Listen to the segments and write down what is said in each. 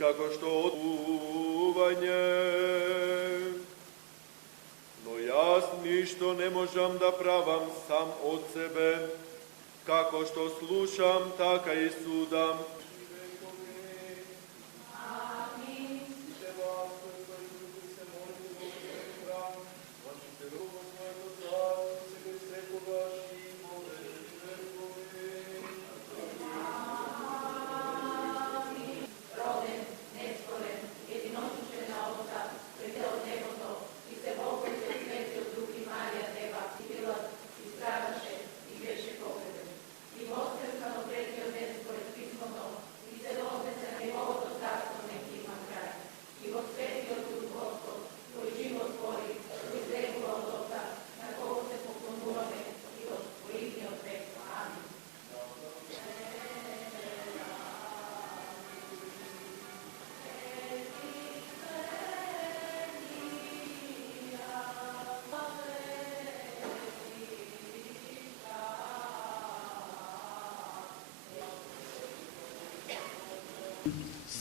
како што отување. Но јас ништо не можам да правам сам од себе, како што слушам, така и судам.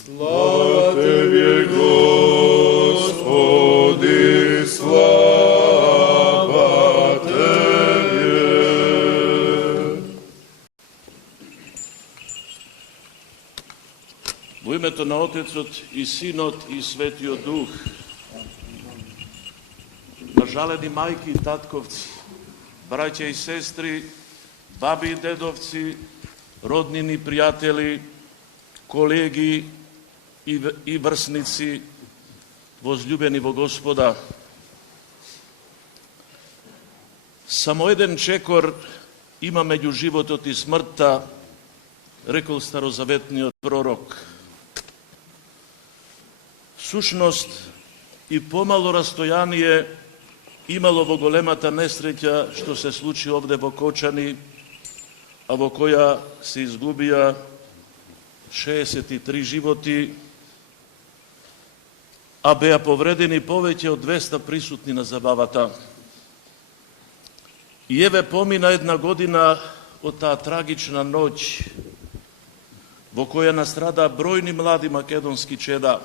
Слава Тебе, Господи, слава Тебе. Во името на Отецот и Синот и Светиот Дух, на жалени мајки и татковци, браќа и сестри, баби и дедовци, роднини, пријатели, колеги и врсници, возлюбени во Господа. Само еден чекор има меѓу животот и смртта, рекол старозаветниот пророк. Сушност и помало растојание имало во големата несреќа што се случи овде во Кочани, а во која се изгубија 63 животи, а беа повредени повеќе од 200 присутни на забавата. И еве помина една година од таа трагична ноќ во која настрадаа бројни млади македонски чеда.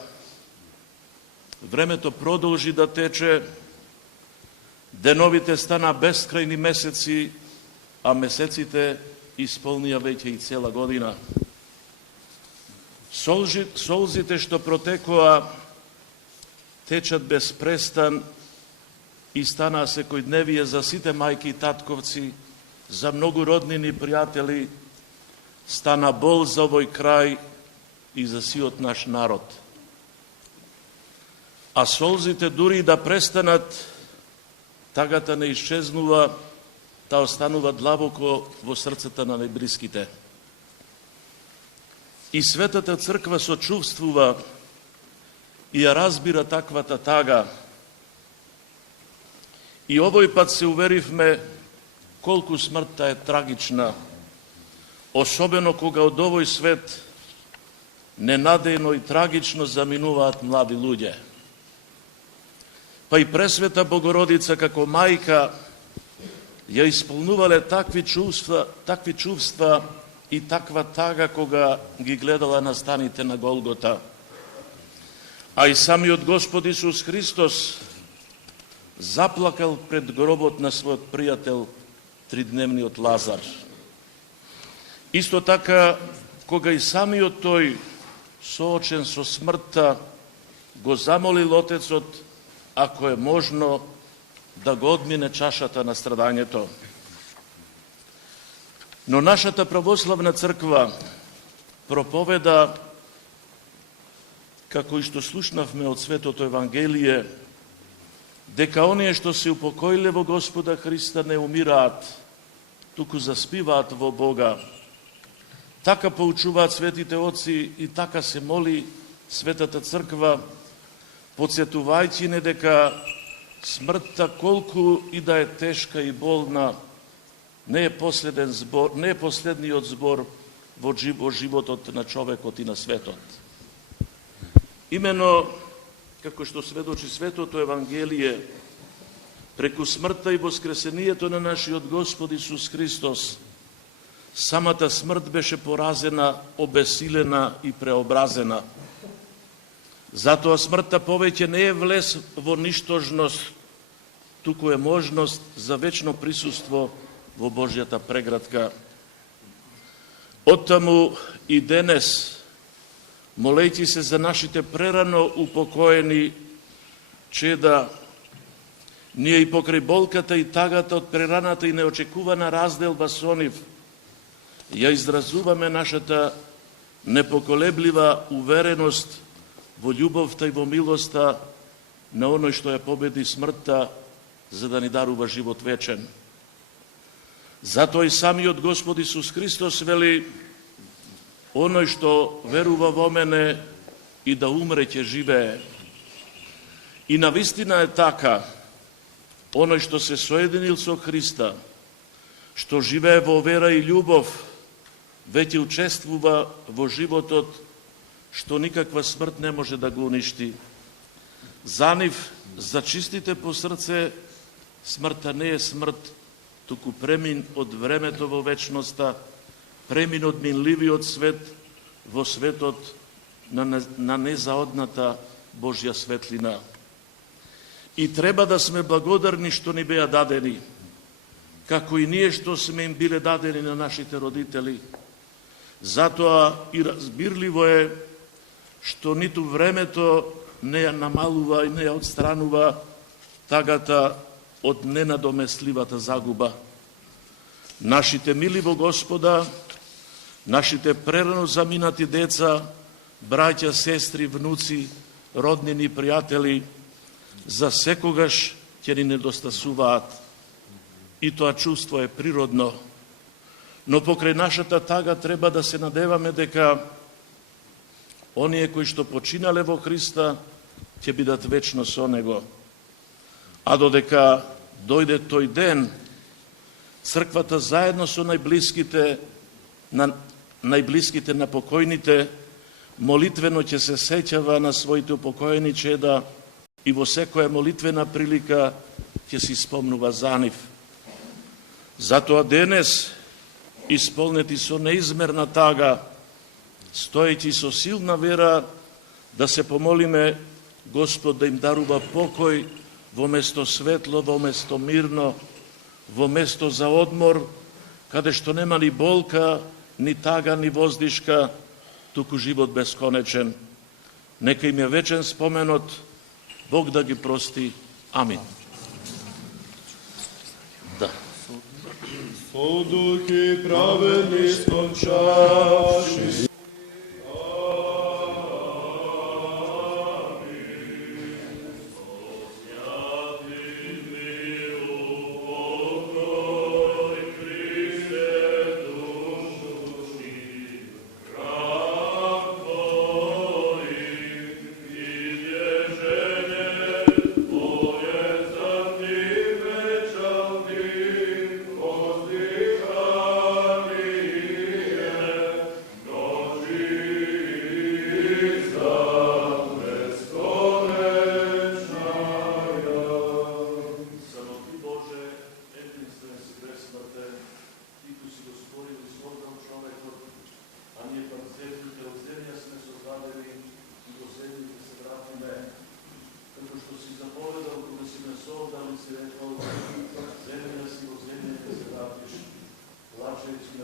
Времето продолжи да тече, деновите стана бескрајни месеци, а месеците исполнија веќе и цела година. Солзите што протекоа течат без престан и станаа секојдневие за сите мајки и татковци, за многу роднини и пријатели, стана бол за овој крај и за сиот наш народ. А солзите дури да престанат, тагата не исчезнува, та останува длабоко во срцата на најблиските. И Светата Црква сочувствува и ја разбира таквата тага. И овој пат се уверивме колку смртта е трагична, особено кога од овој свет ненадејно и трагично заминуваат млади луѓе. Па и Пресвета Богородица како мајка ја исполнувале такви чувства и таква тага кога ги гледала на станите на Голгота. А и самиот Господ Исус Христос заплакал пред гробот на својот пријател тридневниот Лазар. Исто така, кога и самиот тој, соочен со смртта, го замолил Отецот, ако е можно, да го одмине чашата на страдањето. Но нашата православна црква проповеда, како и што слушнавме од Светото Евангелие, дека оние што се упокоиле во Господа Христа не умираат, туку заспиваат во Бога. Така поучуваат светите отци и така се моли Светата Црква, подсетувајќи не дека смртта, колку и да е тешка и болна, не е последниот збор во животот на човекот и на светот. Имено, како што сведочи Светото Евангелие, преку смртта и воскресението на нашиот Господ Исус Христос, самата смрт беше поразена, обесилена и преобразена. Затоа смртта повеќе не е влез во ништожност, туку е можност за вечно присуство во Божјата преградка. Оттаму и денес, молејќи се за нашите прерано упокоени чеда, ние и покрај болката и тагата од прераната и неочекувана разделба со нив, ја изразуваме нашата непоколеблива увереност во љубовта и во милоста на оној што ја победи смртта, за да ни дарува живот вечен. Затоа и самиот Господ Исус Христос вели: оној што верува во мене и да умре ќе живее. И навистина е така, оној што се соединил со Христа, што живее во вера и љубов, веќе учествува во животот што никаква смрт не може да го уништи. За нив, за чистите по срце, смртта не е смрт, туку премин од времето во вечноста, премин од минливиот свет во светот на незаодната Божја светлина. И треба да сме благодарни што ни беа дадени, како и ние што сме им биле дадени на нашите родители. Затоа и разбирливо е што ниту времето не ја намалува и не ја отстранува тагата од ненадоместливата загуба. Нашите мили во Господа, нашите прерано заминати деца, браќа, сестри, внуци, роднини, пријатели, за секогаш ќе ни недостасуваат. И тоа чувство е природно. Но покрај нашата тага треба да се надеваме дека оние кои што починале во Христа ќе бидат вечно со Него. А додека дојде тој ден, црквата заедно со најблиските на покојните молитвено ќе се сеќава на своите упокоени чеда и во секоја молитвена прилика ќе си спомнува за нив. Затоа денес, исполнети со неизмерна тага, стоејќи со силна вера, да се помолиме Господ да им дарува покој во место светло, во место мирно, во место за одмор, каде што нема ни болка, ни тага, ни воздишка, туку живот бесконечен. Нека им е вечен споменот, Бог да ги прости. Амин. Да. Со духи праведни скончавши, Плачејќи на